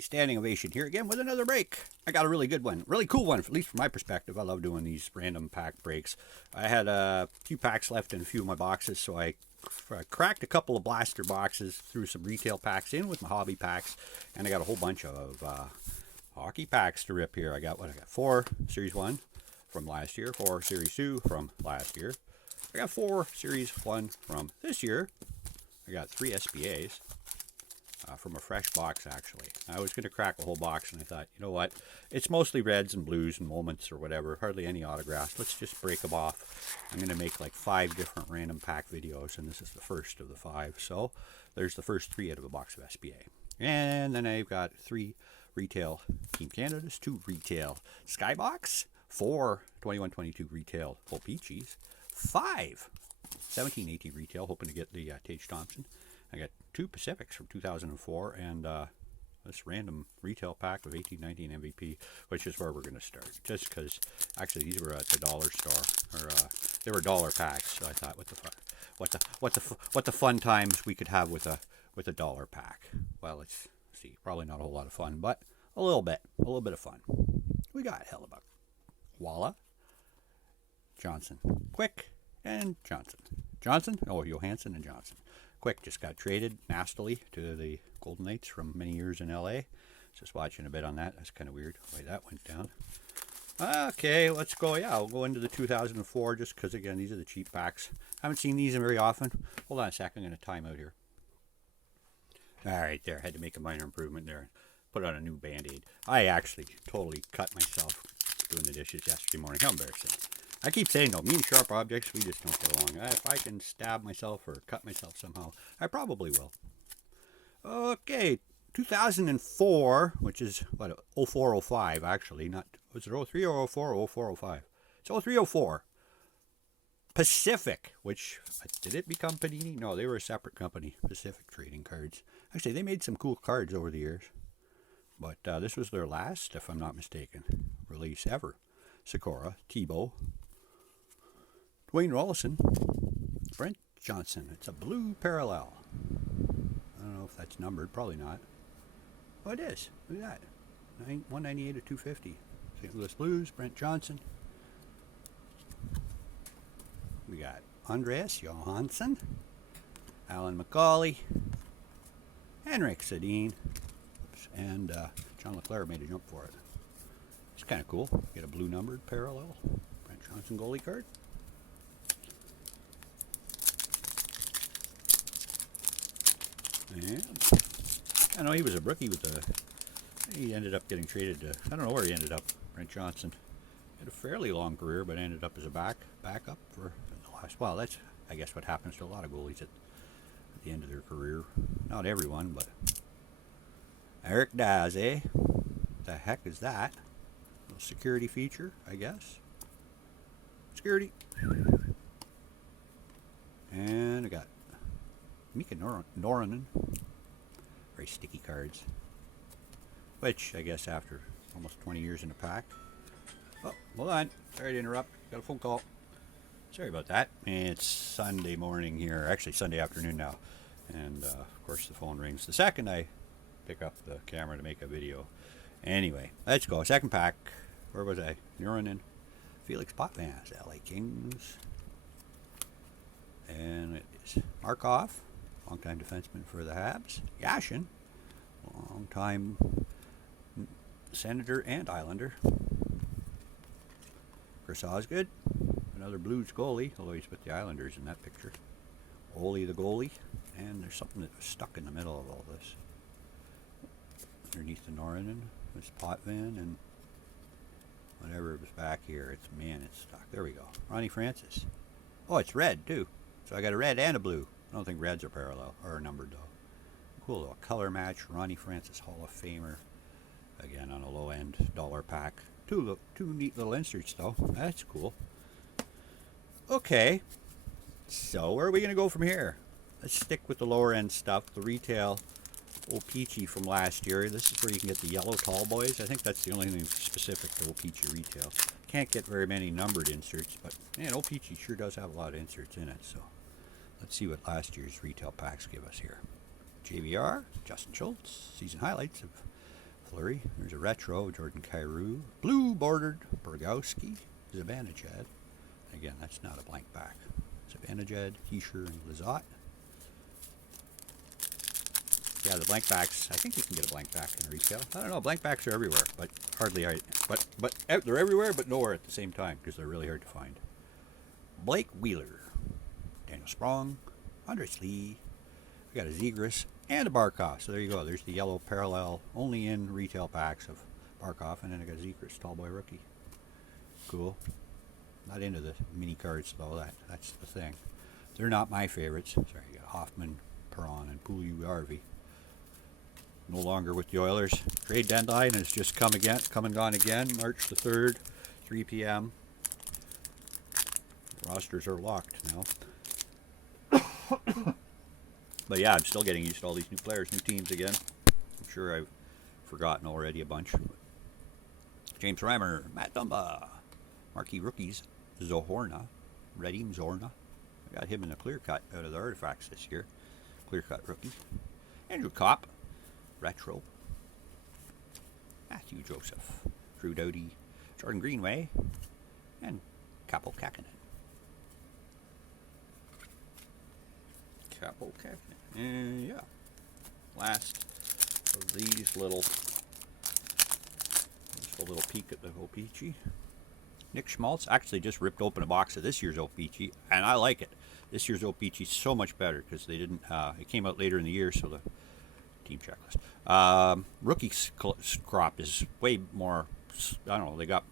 Standing ovation here again with another break. I got a really good one, really cool one, at least from my perspective. I love doing these random pack breaks. I had a few packs left in a few of my boxes, so I cracked a couple of blaster boxes, threw some retail packs in with my hobby packs, and I got a whole bunch of hockey packs to rip here. I got 4 Series 1 from last year, 4 Series 2 from last year. I got 4 Series 1 from this year. I got 3 SBAs. From a fresh box, actually. I was going to crack a whole box, and I thought, you know what? It's mostly reds and blues and moments or whatever. Hardly any autographs. Let's just break them off. I'm going to make like 5 different random pack videos, and this is the first of the 5. So there's the first 3 out of a box of SBA. And then I've got 3 retail Team Canadas, 2 retail Skybox, 4 21-22 retail O-Pee-Chees, 5 17-18 retail, hoping to get the Tage Thompson. I got 2 Pacifics from 2004 and this random retail pack of 18-19 MVP, which is where we're going to start. Just because, actually, these were at the dollar store, or they were dollar packs. So I thought, what the fun times we could have with a dollar pack. Well, let's see, probably not a whole lot of fun, but a little bit of fun. We got Hellebuyck, Walla, Johnson, Quick, and Johnson. Johansson and Johnson. Quick just got traded nastily to the Golden Knights from many years in LA. Just watching a bit on that. That's kind of weird the way that went down. Okay, let's go. Yeah, I'll go into the 2004 just because, again, these are the cheap packs. I haven't seen these very often. Hold on a second. I'm going to time out here. All right, there. Had to make a minor improvement there. Put on a new Band-Aid. I actually totally cut myself doing the dishes yesterday morning. How embarrassing. I keep saying, though, me and sharp objects, we just don't get along. If I can stab myself or cut myself somehow, I probably will. Okay, 2004, which is, 0405, actually. Not, was it 03 or 04 or 0405? It's 0304. Pacific, which, did it become Panini? No, they were a separate company, Pacific Trading Cards. Actually, they made some cool cards over the years. But this was their last, if I'm not mistaken, release ever. Sakura, Tebow, Dwayne Rollison, Brent Johnson. It's a blue parallel. I don't know if that's numbered. Probably not. Oh, it is. Look at that. 198 of 250. St. Louis Blues, Brent Johnson. We got Andreas Johansson, Alan McCauley, Henrik Sedin, and John Leclerc made a jump for it. It's kind of cool. Get a blue numbered parallel. Brent Johnson goalie card. And I know he was a rookie with he ended up getting traded to, I don't know where he ended up, Brent Johnson. Had a fairly long career, but ended up as a backup for the last, well, that's, I guess, what happens to a lot of goalies at the end of their career. Not everyone, but Eric Daze. The heck is that? A little security feature, I guess. Security. And I got Mika Noranen. Very sticky cards. Which, I guess, after almost 20 years in a pack. Oh, hold on. Sorry to interrupt. Got a phone call. Sorry about that. It's Sunday morning here. Actually, Sunday afternoon now. And, of course, the phone rings the second I pick up the camera to make a video. Anyway, let's go. Second pack. Where was I? Noranen. Felix Potvin, LA Kings. And it is Markov, longtime defenseman for the Habs. Yashin, longtime Senator and Islander. Chris Osgood, another Blues goalie, although he's with the Islanders in that picture. Ole the goalie, and there's something that was stuck in the middle of all this. Underneath the Noranen was Potvin and whatever was back here. It's stuck. There we go. Ronnie Francis. Oh, it's red too. So I got a red and a blue. I don't think reds are parallel or numbered though. Cool little color match. Ronnie Francis, Hall of Famer. Again on a low end dollar pack. Two neat little inserts though. That's cool. Okay. So where are we gonna go from here? Let's stick with the lower end stuff. The retail O-Pee-Chee from last year. This is where you can get the yellow tall boys. I think that's the only thing specific to O-Pee-Chee retail. Can't get very many numbered inserts, but man, O-Pee-Chee sure does have a lot of inserts in it. So let's see what last year's retail packs give us here. JVR, Justin Schultz, season highlights of Fleury. There's a retro, Jordan Kyrou. Blue bordered, Burgowski, Zibanejad. Again, that's not a blank back. Zibanejad, Keisher, and Lizotte. Yeah, the blank backs, I think you can get a blank back in retail. I don't know, blank backs are everywhere, but hardly, but they're everywhere, but nowhere at the same time, because they're really hard to find. Blake Wheeler, Daniel Sprong, Andres Lee. We got a Zegras and a Barkov. So there you go. There's the yellow parallel, only in retail packs of Barkov, and then I got Zegras, tall boy rookie. Cool. Not into the mini cards though. That's the thing. They're not my favorites. Sorry, you got Hoffman, Perron, and Puljujarvi. No longer with the Oilers. Trade deadline has just come and gone again. March the 3rd, 3 p.m. Rosters are locked now. But yeah, I'm still getting used to all these new players, new teams again. I'm sure I've forgotten already a bunch. James Reimer, Matt Dumba, marquee rookies, Zohorna, Radim Zorna. I got him in the clear cut out of the artifacts this year. Clear cut rookie. Andrew Kopp, retro. Matthew Joseph, Drew Doughty, Jordan Greenway, and Capo Kakinen. Capo Kakinen. And yeah. Last of these little, just a little peek at the O-Pee-Chee. Nick Schmaltz actually just ripped open a box of this year's O-Pee-Chee, and I like it. This year's O-Pee-Chee is so much better because they didn't. It came out later in the year, so the team checklist. Rookie crop is way more. I don't know. They got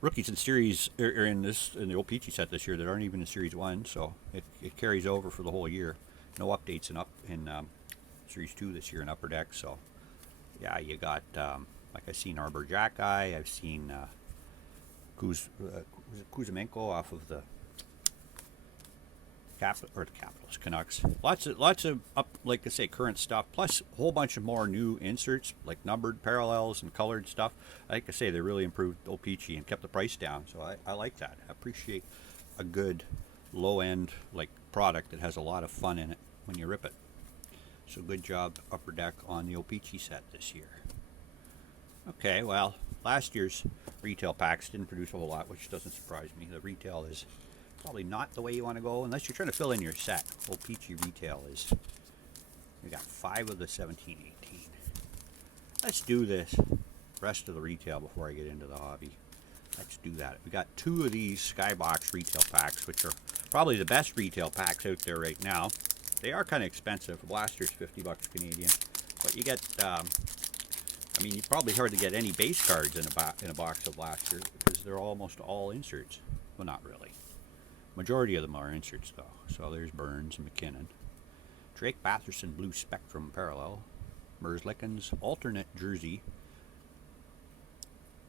rookies in series in the O-Pee-Chee set this year that aren't even in Series 1, so it carries over for the whole year. No updates in Series 2 this year in Upper Deck. So yeah, you got like I've seen Arbor Jackeye. I've seen Kuzmenko off of the Capitals, Canucks. Lots of up, like I say, current stuff. Plus a whole bunch of more new inserts, like numbered parallels and colored stuff. Like I say, they really improved O-Pee-Chee and kept the price down. So I like that. I appreciate a good low end like product that has a lot of fun in it when you rip it. So good job Upper Deck on the O-Pee-Chee set this year. Okay, well, last year's retail packs didn't produce a whole lot, which doesn't surprise me. The retail is probably not the way you want to go unless you're trying to fill in your set. O-Pee-Chee retail is, we got 5 of the 17, 18. Let's do this rest of the retail before I get into the hobby. Let's do that. We got 2 of these Skybox retail packs, which are probably the best retail packs out there right now. They are kind of expensive. Blaster's $50 Canadian, but you get I mean, you probably hardly get any base cards in a box of Blaster because they're almost all inserts. Well, not really. Majority of them are inserts, though. So there's Burns and McKinnon. Drake Batherson Blue Spectrum Parallel. Merzlikins alternate jersey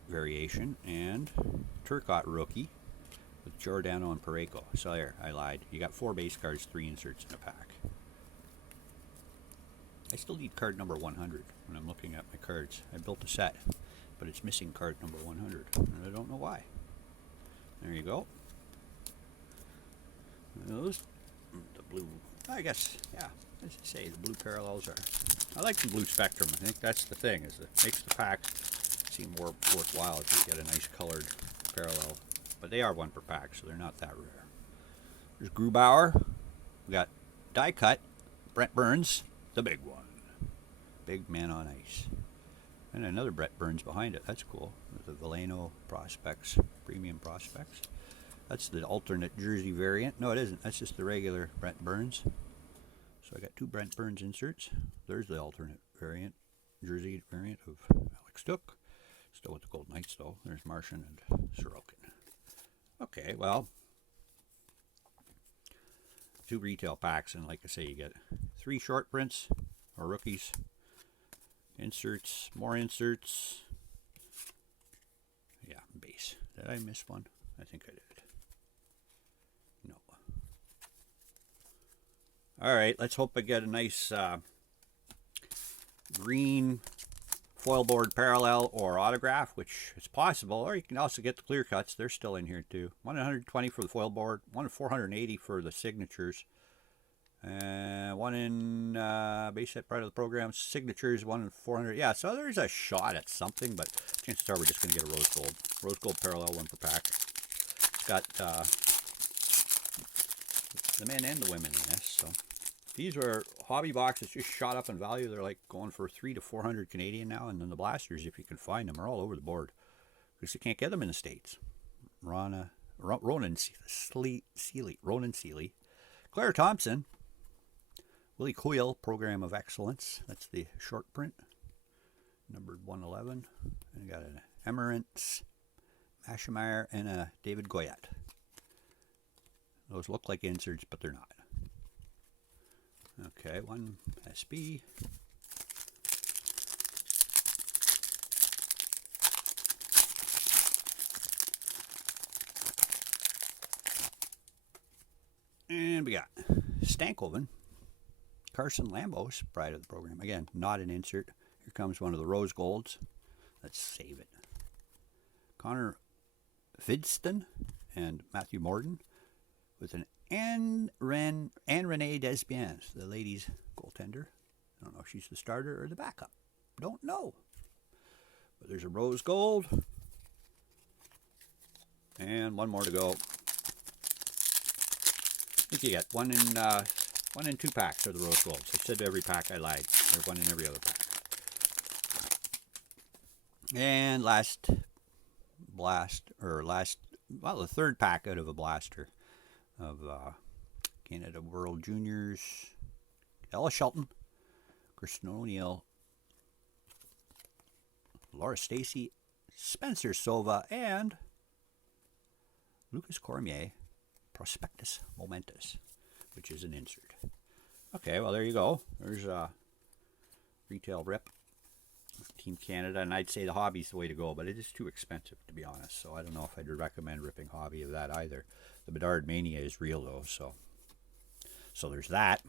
variation. And Turcotte rookie with Giordano and Parayko. So there, I lied. You got 4 base cards, 3 inserts in a pack. I still need card number 100 when I'm looking at my cards. I built a set, but it's missing card number 100, and I don't know why. There you go. Those, the blue, I guess, yeah, as you say, the blue parallels are, I like the blue spectrum. I think that's the thing, is it makes the pack seem more worthwhile if you get a nice colored parallel. But they are 1 per pack, so they're not that rare. There's Grubauer. We got die cut, Brent Burns, the big one. Big man on ice. And another Brent Burns behind it. That's cool. With the Veleno Prospects, Premium Prospects. That's the alternate jersey variant. No, it isn't. That's just the regular Brent Burns. So I got 2 Brent Burns inserts. There's the alternate variant, jersey variant of Alex Tuch. Still with the Gold Knights, though. There's Martian and Sorokin. Okay, well, 2 retail packs, and like I say, you get 3 short prints or rookies, inserts, more inserts. Yeah, base. Did I miss one? I think I did. No. All right, let's hope I get a nice green foil board parallel or autograph, which is possible, or you can also get the clear cuts. They're still in here too. 120 for the foil board, 480 for the signatures, One in base set part of the program. Signatures, 1 in 400. Yeah, so there's a shot at something, but chances are we're just going to get a rose gold. Rose gold parallel, 1 per pack. It's got the men and the women in this. So these are hobby boxes, just shot up in value. They're like going for 300 to 400 Canadian now. And then the blasters, if you can find them, are all over the board because you can't get them in the States. Ronan Seeley, Claire Thompson, Willie Coyle, Program of Excellence. That's the short print, numbered 111. And got an Emirates, Maschemeyer, and a David Goyette. Those look like inserts, but they're not. Okay, 1 SB. And we got Stankoven, Carson Lambos, pride of the program. Again, not an insert. Here comes one of the rose golds. Let's save it. Connor Vidston and Matthew Morden with an Anne Renee Desbiens, the ladies' goaltender. I don't know if she's the starter or the backup. Don't know. But there's a rose gold. And 1 more to go. I think you get 1 in 2 packs are the rose golds. I said every pack, I lied. There's 1 in every other pack. And the third pack out of a blaster of Canada World Juniors. Ella Shelton, Kristen O'Neill, Laura Stacey, Spencer Sova, and Lucas Cormier, Prospectus Momentous, which is an insert. Okay, well, there you go. There's a retail rip. Team Canada, and I'd say the hobby's the way to go, but it is too expensive, to be honest, so I don't know if I'd recommend ripping hobby of that either. The Bedard Mania is real, though, so there's that.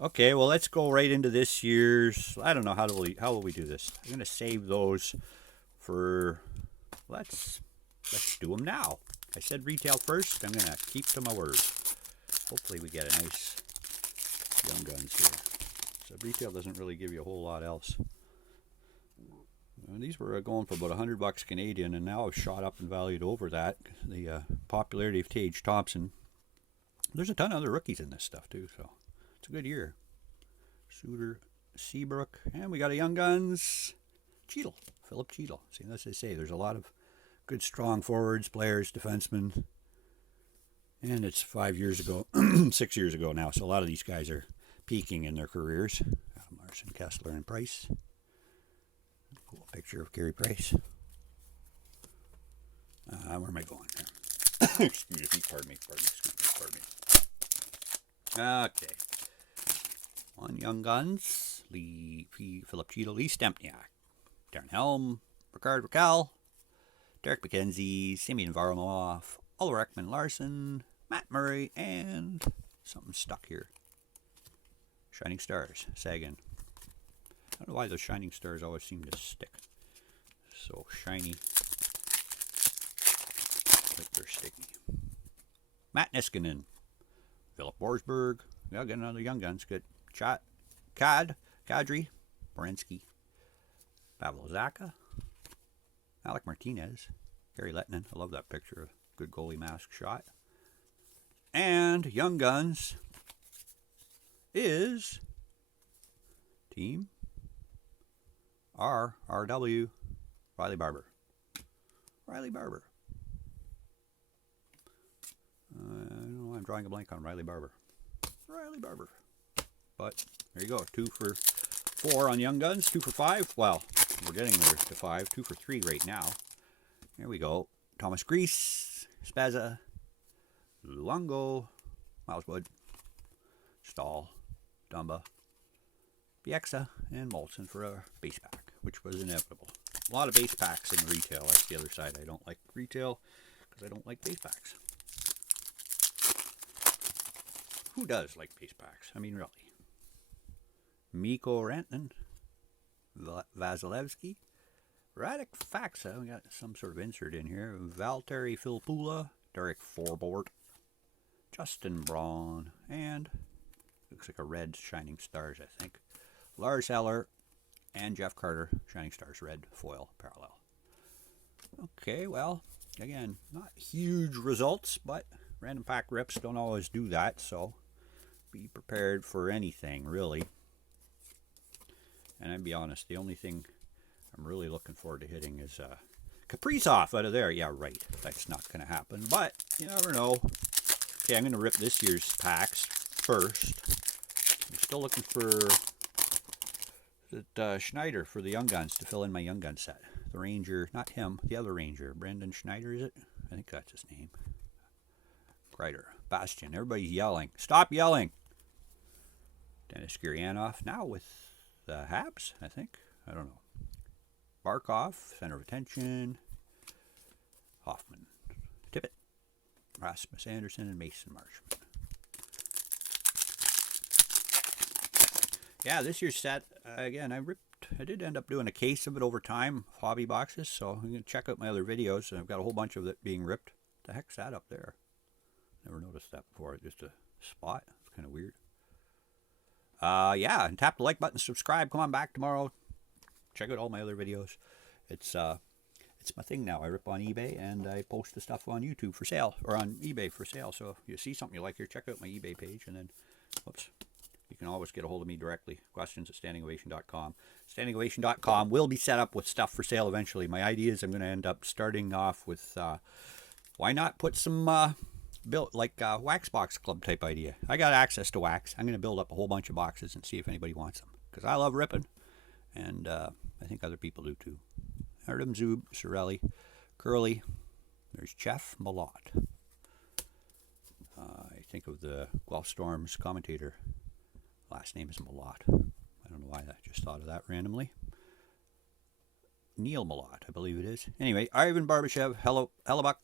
Okay, well, let's go right into this year's, I don't know, how will we do this? I'm going to save those for, let's do them now. I said retail first. I'm going to keep to my word. Hopefully we get a nice Young Guns here. So retail doesn't really give you a whole lot else. These were going for about $100 Canadian, and now have shot up and valued over that. The popularity of Tage Thompson. There's a ton of other rookies in this stuff too, so it's a good year. Suter, Seabrook, and we got a Young Guns Cheadle, Philip Cheadle. See, as I say, there's a lot of good, strong forwards, players, defensemen. And it's 5 years ago, 6 years ago now, so a lot of these guys are peaking in their careers. Larson, Kessler, and Price. Cool picture of Carey Price. Where am I going here? Excuse me, pardon me. Okay. On Young Guns, Philip Cheadle, Lee Stempniak, Darren Helm, Ricard Raquel, Derek McKenzie, Simeon Varlamov, Oliver Ekman Larson, Matt Murray, and something stuck here. Shining Stars, Sagan. I don't know why those Shining Stars always seem to stick. So shiny. Like they're sticky. Matt Niskanen, Philip Forsberg. Yeah, get another Young Guns. Good. Kadri, Borensky, Pavel Zacha, Alec Martinez, Gary Lettinen. I love that picture of good goalie mask shot. And Young Guns is Team RW Riley Barber. I don't know why I'm drawing a blank on Riley Barber. But there you go. 2 for 4 on Young Guns. 2 for 5. Well, we're getting there to 5. 2 for 3 right now. Here we go. Thomas Greiss, Spezza, Luongo, Miles Wood, Stahl, Dumba, Bieksa, and Molson for a base pack, which was inevitable. A lot of base packs in retail. That's the other side. I don't like retail because I don't like base packs. Who does like base packs? I mean, really. Mikko Rantanen, Vasilevsky, Radek Faksa. We got some sort of insert in here. Valtteri Filppula, Derek Forbort, Justin Braun, and Looks like a red Shining Stars, I think. Lars Eller and Jeff Carter, Shining Stars red foil parallel. Okay, well, again, not huge results, but random pack rips don't always do that, so be prepared for anything, really. And I'd be honest, the only thing I'm really looking forward to hitting is Kaprizov out of there. Yeah, right. That's not going to happen, but you never know. Okay, I'm going to rip this year's packs first. I'm still looking for Schneider for the Young Guns to fill in my Young Gun set. The Ranger, not him, the other Ranger. Brendan Schneider, is it? I think that's his name. Kreider, Bastian. Everybody's yelling. Stop yelling! Dennis Gurianov now with the Habs, I think. I don't know. Barkov, center of attention. Hoffman, Tippett, Rasmus Anderson, and Mason Marchment. Yeah, this year's set, again, I did end up doing a case of it over time, hobby boxes, so you can check out my other videos, and I've got a whole bunch of it being ripped. The heck's that up there? Never noticed that before, just a spot. It's kind of weird. Yeah, and tap the like button, subscribe, come on back tomorrow. Check out all my other videos. It's my thing now. I rip on eBay, and I post the stuff on YouTube for sale, or on eBay for sale, so if you see something you like here, check out my eBay page, and then, whoops. You can always get a hold of me directly. Questions at standingovation.com. Standingovation.com will be set up with stuff for sale eventually. My idea is I'm going to end up starting off with, why not put some, Wax Box Club type idea. I got access to wax. I'm going to build up a whole bunch of boxes and see if anybody wants them. Because I love ripping. And I think other people do too. Artem Zub, Sorelli, Curly. There's Jeff Malott. I think of the Guelph Storms commentator. Last name is Malott. I don't know why I just thought of that randomly. Neil Malott, I believe it is. Anyway, Ivan Barbashev, Hellebuck,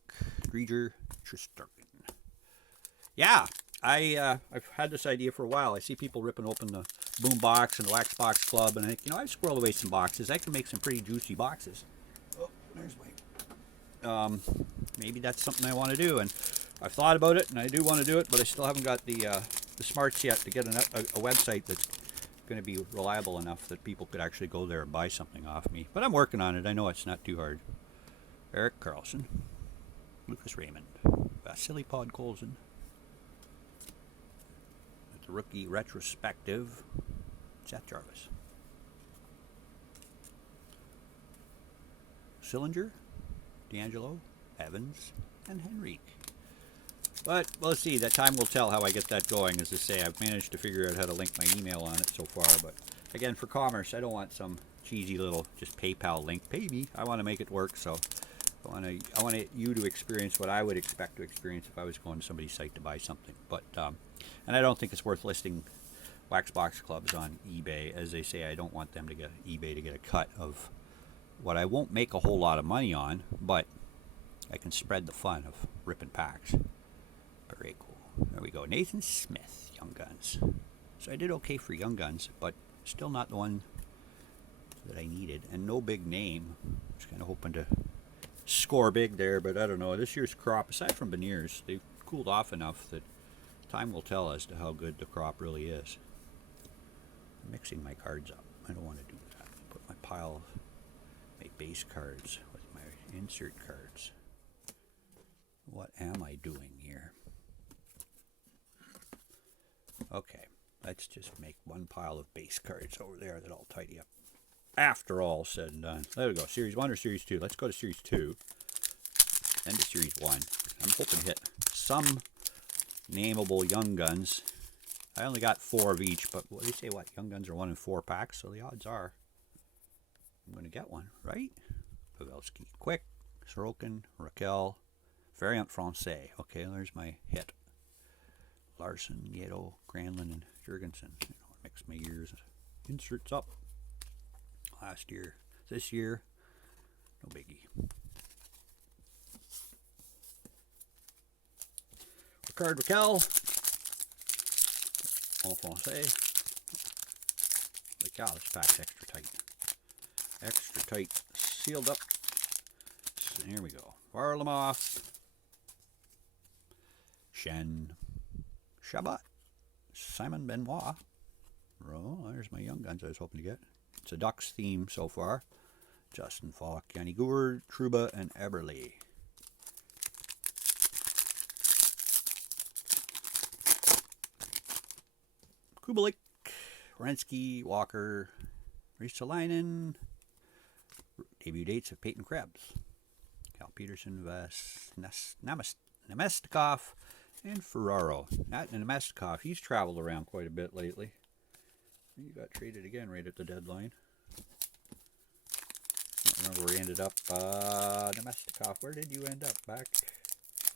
Grieger, Tresterkin. Yeah, I've had this idea for a while. I see people ripping open the Boom Box and the Wax Box Club, and I think, I've squirreled away some boxes. I can make some pretty juicy boxes. Oh, there's my... maybe that's something I want to do, and I've thought about it, and I do want to do it, but I still haven't got the smarts yet to get a website that's going to be reliable enough that people could actually go there and buy something off me. But I'm working on it. I know it's not too hard. Eric Carlson, Lucas Raymond, Vasily Podkolzin. The rookie retrospective, Seth Jarvis. Sillinger, D'Angelo, Evans, and Henrique. But we'll see. That time will tell how I get that going. As I say, I've managed to figure out how to link my email on it so far. But again, for commerce, I don't want some cheesy little just PayPal link. Pay me. I want to make it work. So I want you to experience what I would expect to experience if I was going to somebody's site to buy something. But and I don't think it's worth listing Wax Box Clubs on eBay. As they say, I don't want them to get eBay to get a cut of what I won't make a whole lot of money on, but I can spread the fun of ripping packs. Very cool. There we go. Nathan Smith, Young Guns. So I did okay for Young Guns, but still not the one that I needed. And no big name. Just kind of hoping to score big there, but I don't know. This year's crop, aside from Beniers, they've cooled off enough that time will tell as to how good the crop really is. I'm mixing my cards up. I don't want to do that. Put my pile of my base cards with my insert cards. What am I doing here? Okay, let's just make one pile of base cards over there that I'll tidy up after all said and done. There we go. Series 1 or Series 2? Let's go to Series 2. Then to Series 1. I'm hoping to hit some nameable Young Guns. I only got 4 of each, but they say what? Young Guns are 1 in 4 packs, so the odds are I'm going to get one, right? Pavelski, Quick, Sorokin, Raquel, Variant Francais. Okay, there's my hit. Larson, Nieto, Granlund, and Jurgensen. Mix my years. Inserts up. Last year. This year, no biggie. Ricard Raquel. En Francais. Holy cow, this pack's extra tight. Extra tight. Sealed up. So here we go. Varlamov. Shen. Shabbat. Simon Benoit. Oh, there's my Young Guns I was hoping to get. It's a Ducks theme so far. Justin Falk, Yanni Gourde, Trouba, and Eberle. Kubalik, Werenski, Walker, Ristolainen. Debut dates of Peyton Krebs, Cal Peterson, Namestnikov, and Ferraro. Not Namestnikov. He's traveled around quite a bit lately. He got traded again right at the deadline. I don't remember where he ended up. Namestnikov, where did you end up? Back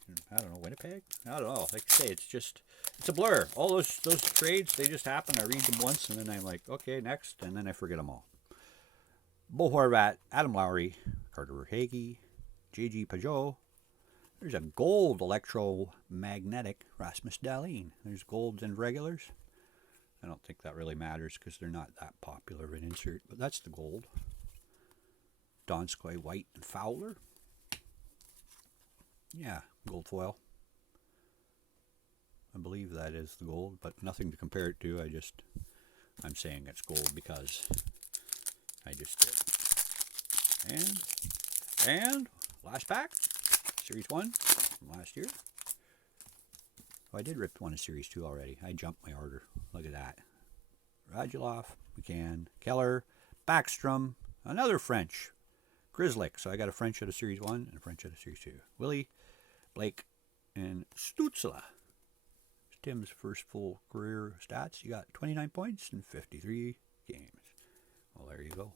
in, I don't know, Winnipeg? I don't know. Like I say, it's a blur. All those trades, they just happen. I read them once, and then I'm like, okay, next, and then I forget them all. Bo Horvat, Adam Lowry, Carter Verhaeghe, J.G. Pajot. There's a gold electromagnetic Rasmus Dahlin. There's golds and regulars. I don't think that really matters because they're not that popular of an insert, but that's the gold. Donskoy, White, and Fowler. Yeah, gold foil. I believe that is the gold, but nothing to compare it to. I'm saying it's gold because I just did. And last pack, Series 1 from last year. Oh, I did rip one of Series 2 already. I jumped my order. Look at that. Radulov, McCann, Keller, Backstrom, another French, Grizzlick. So I got a French out of Series 1 and a French out of Series 2. Willie, Blake, and Stützle. Tim's first full career stats. You got 29 points in 53 games. Well, there you go.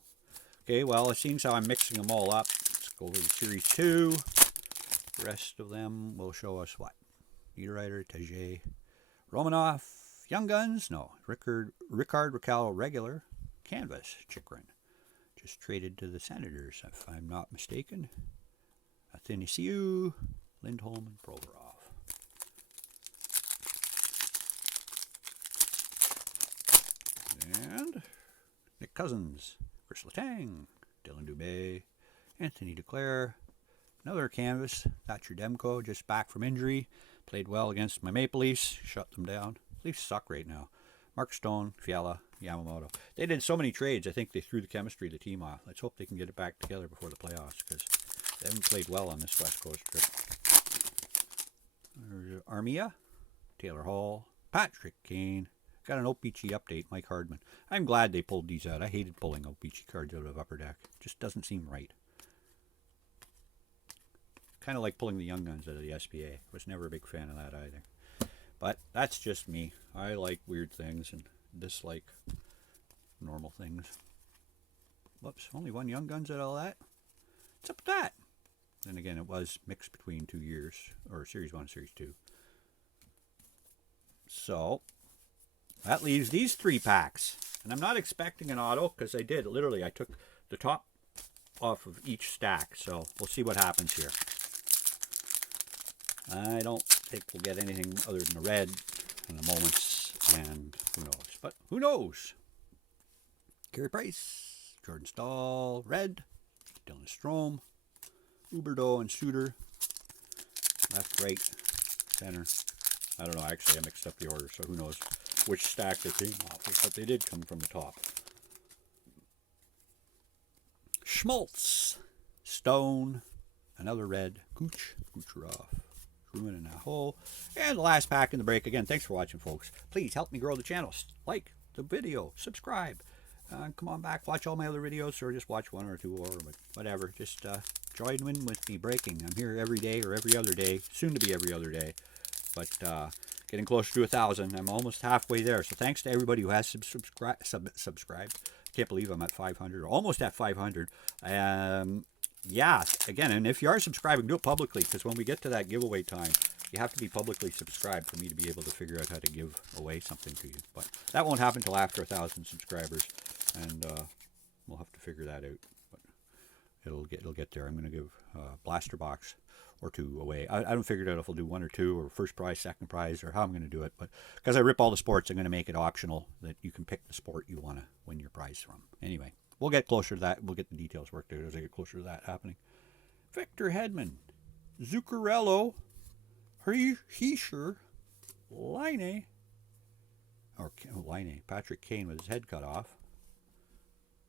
Okay, well, it seems how I'm mixing them all up. Let's go over to Series 2. The rest of them will show us what? Niederreiter, Teje, Romanov, Young Guns, no, Ricard Raquel regular, Canvas, Chikrin. Just traded to the Senators, if I'm not mistaken. Athanasiou, Lindholm, and Provorov. And Nick Cousins, Chris Letang, Dylan Dubé, Anthony Duclair, another Canvas, Thatcher Demko, just back from injury. Played well against my Maple Leafs, shut them down. Leafs suck right now. Mark Stone, Fiala, Yamamoto. They did so many trades, I think they threw the chemistry of the team off. Let's hope they can get it back together before the playoffs because they haven't played well on this West Coast trip. There's Armia, Taylor Hall, Patrick Kane. Got an OPG update, Mike Hardman. I'm glad they pulled these out. I hated pulling OPG cards out of Upper Deck. Just doesn't seem right. Kind of like pulling the Young Guns out of the SPA. Was never a big fan of that either. But that's just me. I like weird things and dislike normal things. Whoops, only one Young Guns out of all that? What's up with that? Then again, it was mixed between 2 years, or Series 1 and Series 2. So, that leaves these 3 packs. And I'm not expecting an auto, because I did. Literally, I took the top off of each stack. So, we'll see what happens here. I don't think we'll get anything other than a red in a moment, and who knows. But who knows? Carey Price, Jordan Stahl, red, Dylan Strome, Huberdeau and Suter, left, right, center. I don't know, actually I mixed up the order, so who knows which stack they came off of, but they did come from the top. Schmaltz, Stone, another red, Kucherov, Truman and Aho. And the last pack in the break. Again, thanks for watching, folks. Please help me grow the channel. Like the video, subscribe. Come on back, watch all my other videos, or just watch one or two, or whatever. Just join in with me breaking. I'm here every day or every other day, soon to be every other day. But getting closer to 1,000. I'm almost halfway there. So thanks to everybody who has subscribed. I can't believe I'm at 500, or almost at 500. Yeah, again, and if you are subscribing, do it publicly, because when we get to that giveaway time, you have to be publicly subscribed for me to be able to figure out how to give away something to you. But that won't happen until after 1,000 subscribers, and we'll have to figure that out. But it'll get there. I'm going to give a blaster box or 2 away. I haven't figured out if I'll do 1 or 2, or first prize, second prize, or how I'm going to do it. But because I rip all the sports, I'm going to make it optional that you can pick the sport you want to win your prize from. Anyway. We'll get closer to that. We'll get the details worked out as I get closer to that happening. Victor Hedman, Zuccarello, Hiescher, Line, or Line Patrick Kane with his head cut off.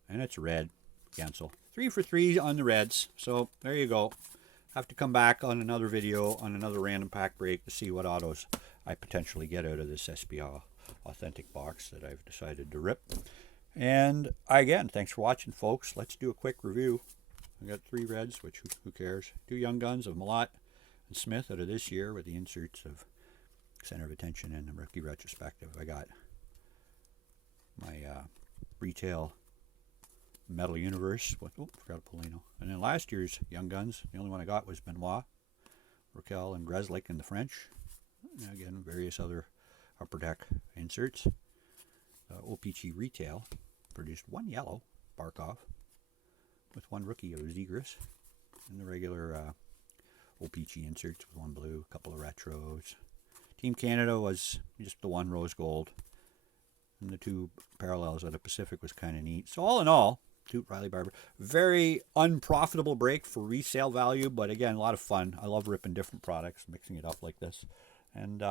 And it's red. Cancel. 3 for 3 on the reds. So there you go. Have to come back on another video on another random pack break to see what autos I potentially get out of this SPL Authentic box that I've decided to rip. And again, thanks for watching, folks. Let's do a quick review. I got 3 reds, which who cares? 2 Young Guns of Malott and Smith out of this year with the inserts of Center of Attention and the Rookie Retrospective. I got my retail Metal Universe. Forgot a Polino. And then last year's Young Guns, the only one I got was Benoit, Raquel, and Grzelcyk in the French. And again, various other upper deck inserts. OPC Retail produced 1 yellow Barkov with 1 rookie of Zegras, and the regular OPC inserts with 1 blue, a couple of retros. Team Canada was just the 1 rose gold, and the 2 parallels of the Pacific was kind of neat. So all in all, Riley Barber, very unprofitable break for resale value, but again, a lot of fun. I love ripping different products, mixing it up like this. And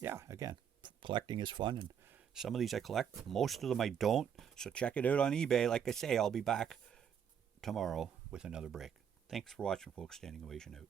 yeah, again, collecting is fun, and some of these I collect, most of them I don't. So check it out on eBay. Like I say, I'll be back tomorrow with another break. Thanks for watching, folks. Standing Ovation out.